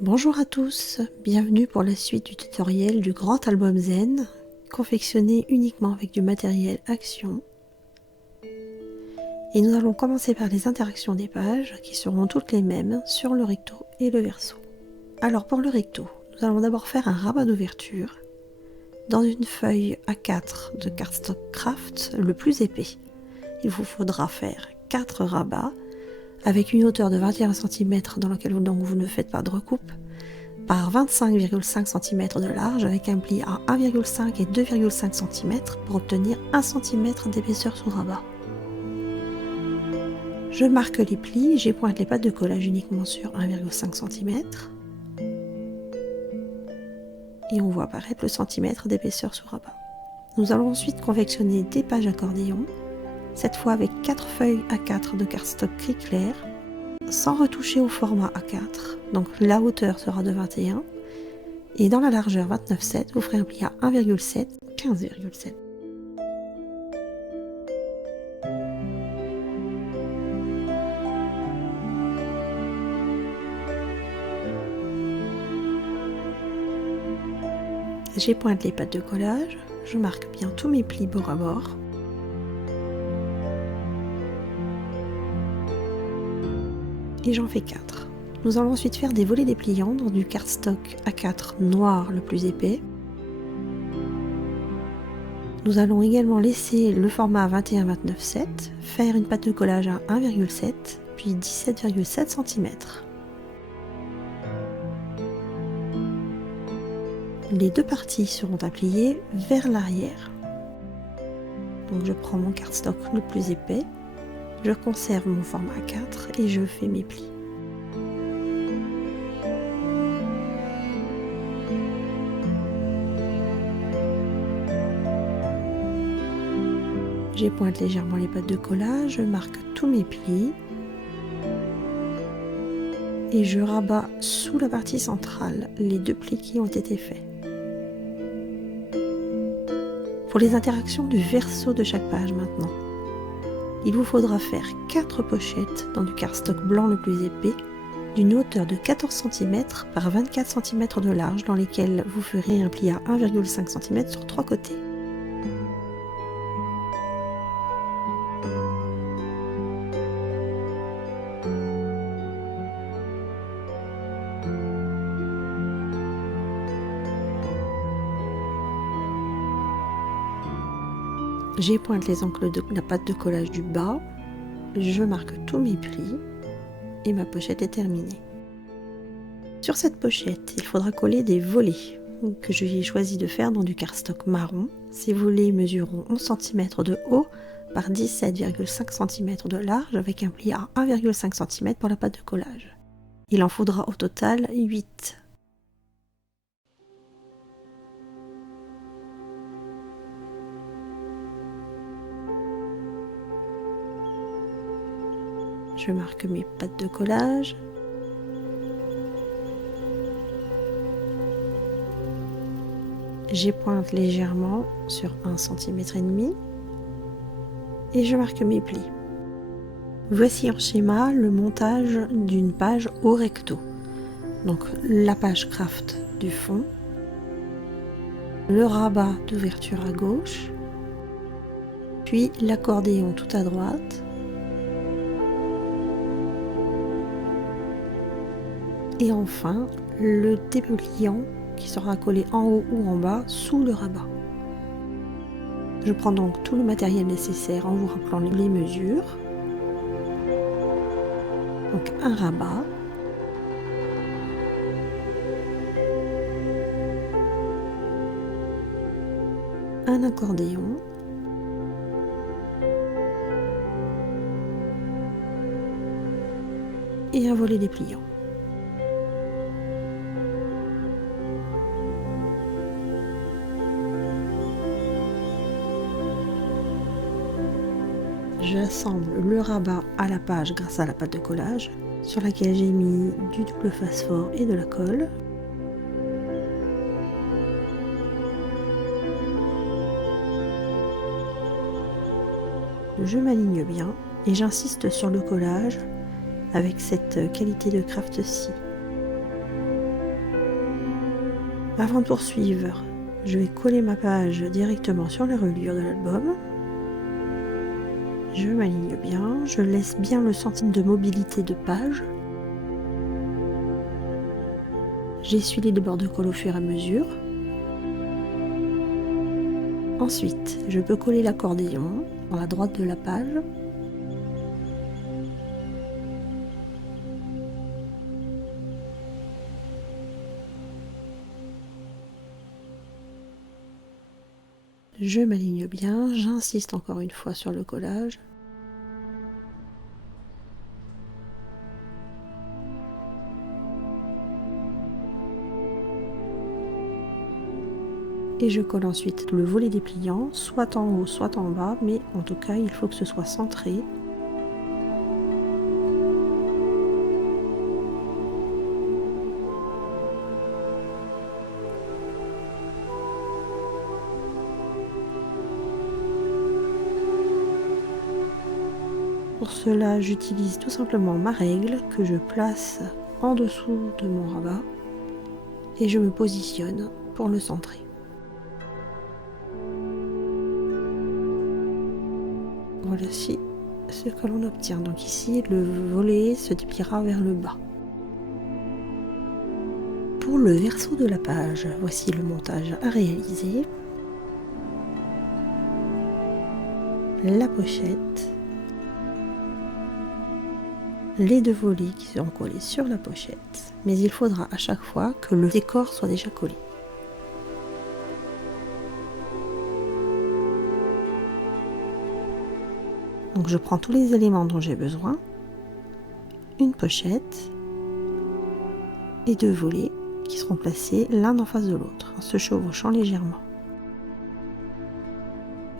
Bonjour à tous, bienvenue pour la suite du tutoriel du grand album Zen, confectionné uniquement avec du matériel Action. Et nous allons commencer par les interactions des pages, qui seront toutes les mêmes sur le recto et le verso. Alors pour le recto, nous allons d'abord faire un rabat d'ouverture dans une feuille A4 de cardstock Craft le plus épais. Il vous faudra faire 4 rabats avec une hauteur de 21 cm dans laquelle vous ne faites pas de recoupe, par 25,5 cm de large avec un pli à 1,5 et 2,5 cm pour obtenir 1 cm d'épaisseur sous rabat. Je marque les plis, j'épointe les pattes de collage uniquement sur 1,5 cm et on voit apparaître le centimètre d'épaisseur sous rabat. Nous allons ensuite confectionner des pages accordéon, cette fois avec 4 feuilles A4 de cardstock gris clair, sans retoucher au format A4, donc la hauteur sera de 21 et dans la largeur 29,7, vous ferez un pli à 1,7, 15,7. J'épointe les pattes de collage, je marque bien tous mes plis bord à bord. Et j'en fais 4. Nous allons ensuite faire des volets dépliants dans du cardstock A4 noir le plus épais. Nous allons également laisser le format 21-29,7, faire une pâte de collage à 1,7 puis 17,7 cm. Les deux parties seront à plier vers l'arrière. Donc je prends mon cardstock le plus épais, je conserve mon format 4 et je fais mes plis. J'épointe légèrement les pattes de collage, je marque tous mes plis et je rabats sous la partie centrale les deux plis qui ont été faits. Pour les interactions du verso de chaque page maintenant, il vous faudra faire 4 pochettes dans du cardstock blanc le plus épais, d'une hauteur de 14 cm par 24 cm de large, dans lesquelles vous ferez un pli à 1,5 cm sur 3 côtés. J'épointe les angles de la pâte de collage du bas, je marque tous mes plis et ma pochette est terminée. Sur cette pochette, il faudra coller des volets que j'ai choisi de faire dans du cardstock marron. Ces volets mesureront 11 cm de haut par 17,5 cm de large avec un pli à 1,5 cm pour la pâte de collage. Il en faudra au total 8. Je marque mes pattes de collage. J'épointe légèrement sur 1,5 cm et je marque mes plis. Voici en schéma le montage d'une page au recto. Donc la page craft du fond, le rabat d'ouverture à gauche, puis l'accordéon tout à droite, et enfin le dépliant qui sera collé en haut ou en bas sous le rabat. Je prends donc tout le matériel nécessaire en vous rappelant les mesures. Donc un rabat, un accordéon, et un volet dépliant. J'assemble le rabat à la page grâce à la pâte de collage sur laquelle j'ai mis du double phosphore et de la colle. Je m'aligne bien et j'insiste sur le collage avec cette qualité de craft-ci. Avant de poursuivre, je vais coller ma page directement sur la reliure de l'album. Je m'aligne bien, je laisse bien le centime de mobilité de page. J'essuie les bords de colle au fur et à mesure. Ensuite, je peux coller l'accordéon sur la droite de la page. Je m'aligne bien, j'insiste encore une fois sur le collage. Et je colle ensuite le volet dépliant, soit en haut, soit en bas, mais en tout cas, il faut que ce soit centré. Pour cela, j'utilise tout simplement ma règle que je place en dessous de mon rabat et je me positionne pour le centrer. Voici ce que l'on obtient. Donc ici, le volet se dépliera vers le bas. Pour le verso de la page, voici le montage à réaliser. La pochette. Les deux volets qui seront collés sur la pochette, mais il faudra à chaque fois que le décor soit déjà collé. Donc je prends tous les éléments dont j'ai besoin, une pochette et deux volets qui seront placés l'un en face de l'autre, en se chevauchant légèrement.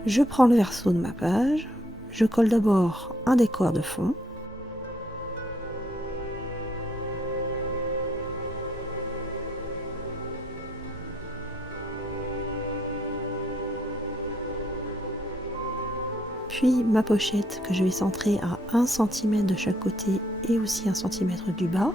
Je prends le verso de ma page, je colle d'abord un décor de fond. Puis ma pochette que je vais centrer à 1 cm de chaque côté et aussi 1 cm du bas.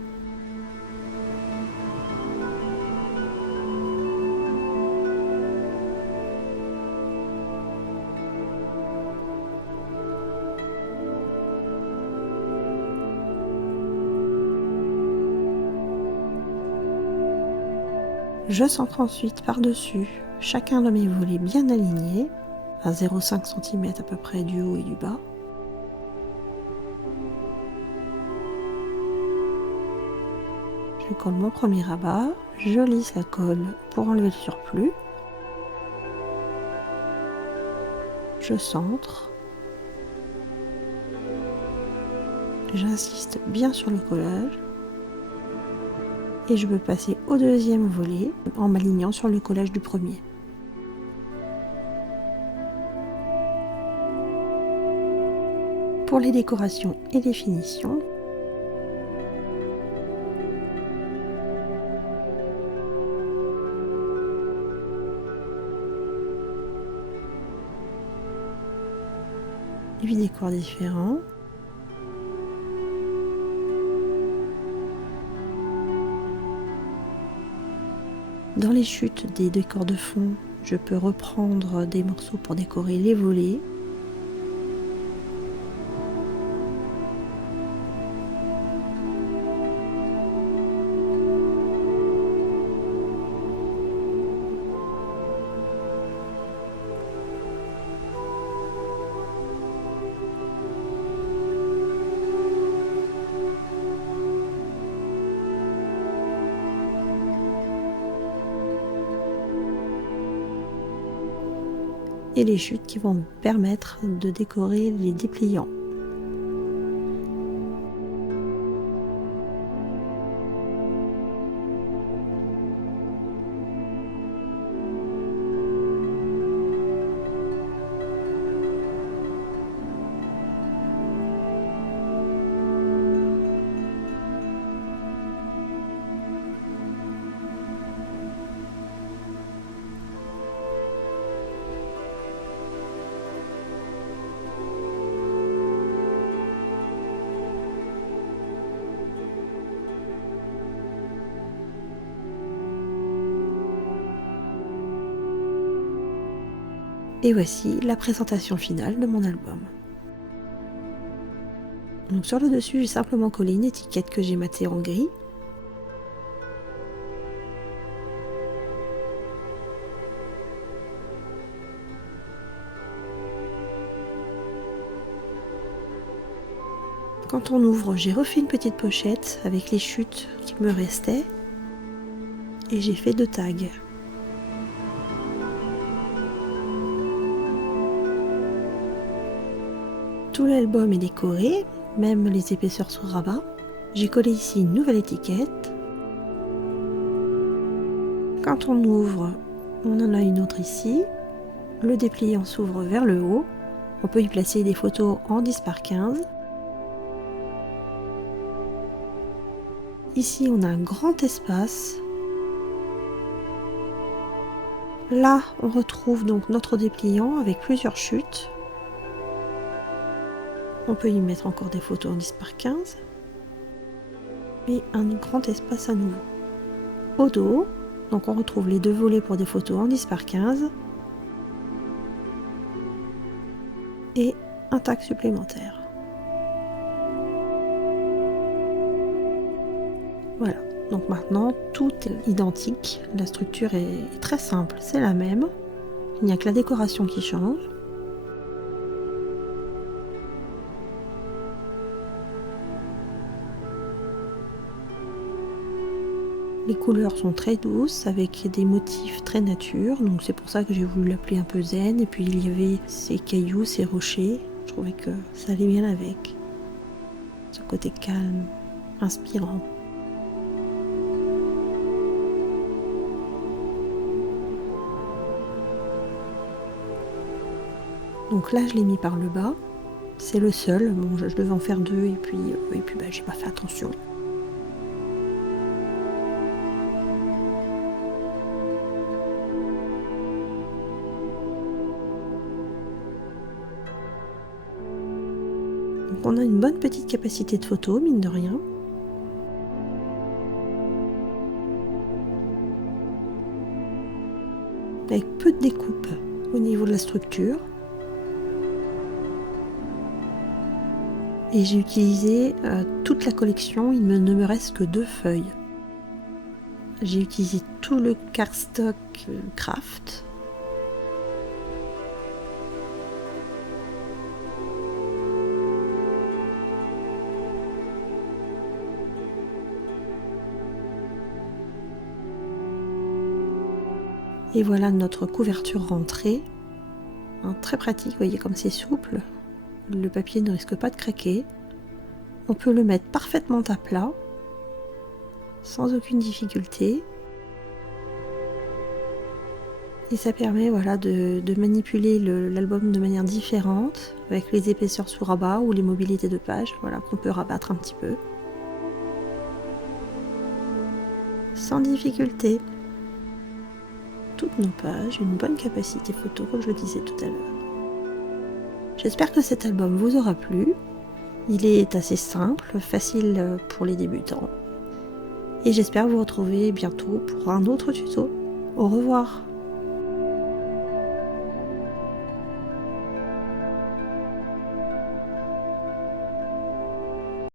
Je centre ensuite par-dessus chacun de mes volets bien alignés, à 0,5 cm à peu près du haut et du bas. Je colle mon premier rabat, je lisse la colle pour enlever le surplus. Je centre. J'insiste bien sur le collage. Et je peux passer au deuxième volet en m'alignant sur le collage du premier. Pour les décorations et les finitions, huit décors différents. Dans les chutes des décors de fond, je peux reprendre des morceaux pour décorer les volets. Et les chutes qui vont me permettre de décorer les dépliants. Et voici la présentation finale de mon album. Donc sur le dessus, j'ai simplement collé une étiquette que j'ai matée en gris. Quand on ouvre, j'ai refait une petite pochette avec les chutes qui me restaient et j'ai fait 2 tags. Tout l'album est décoré, même les épaisseurs sous rabat. J'ai collé ici une nouvelle étiquette. Quand on ouvre, on en a une autre ici. Le dépliant s'ouvre vers le haut. On peut y placer des photos en 10 par 15. Ici, on a un grand espace. Là, on retrouve donc notre dépliant avec plusieurs chutes. On peut y mettre encore des photos en 10 par 15. Et un grand espace à nouveau. Au dos, donc on retrouve les 2 volets pour des photos en 10 par 15. Et un tag supplémentaire. Voilà, donc maintenant tout est identique, la structure est très simple, c'est la même, il n'y a que la décoration qui change. Les couleurs sont très douces avec des motifs très nature, donc c'est pour ça que j'ai voulu l'appeler un peu zen. Et puis il y avait ces cailloux, ces rochers, je trouvais que ça allait bien avec. Ce côté calme, inspirant. Donc là je l'ai mis par le bas, c'est le seul, bon je devais en faire 2 et puis j'ai pas fait attention. Donc on a une bonne petite capacité de photo, mine de rien. Avec peu de découpe au niveau de la structure. Et j'ai utilisé toute la collection, il ne me reste que 2 feuilles. J'ai utilisé tout le cardstock craft. Et voilà notre couverture rentrée. Très pratique, vous voyez comme c'est souple. Le papier ne risque pas de craquer. On peut le mettre parfaitement à plat, sans aucune difficulté. Et ça permet voilà, de manipuler l'album de manière différente, avec les épaisseurs sous rabat ou les mobilités de page, voilà, qu'on peut rabattre un petit peu. Sans difficulté. Toutes nos pages, une bonne capacité photo, comme je le disais tout à l'heure. J'espère que cet album vous aura plu. Il est assez simple, facile pour les débutants. Et j'espère vous retrouver bientôt pour un autre tuto. Au revoir!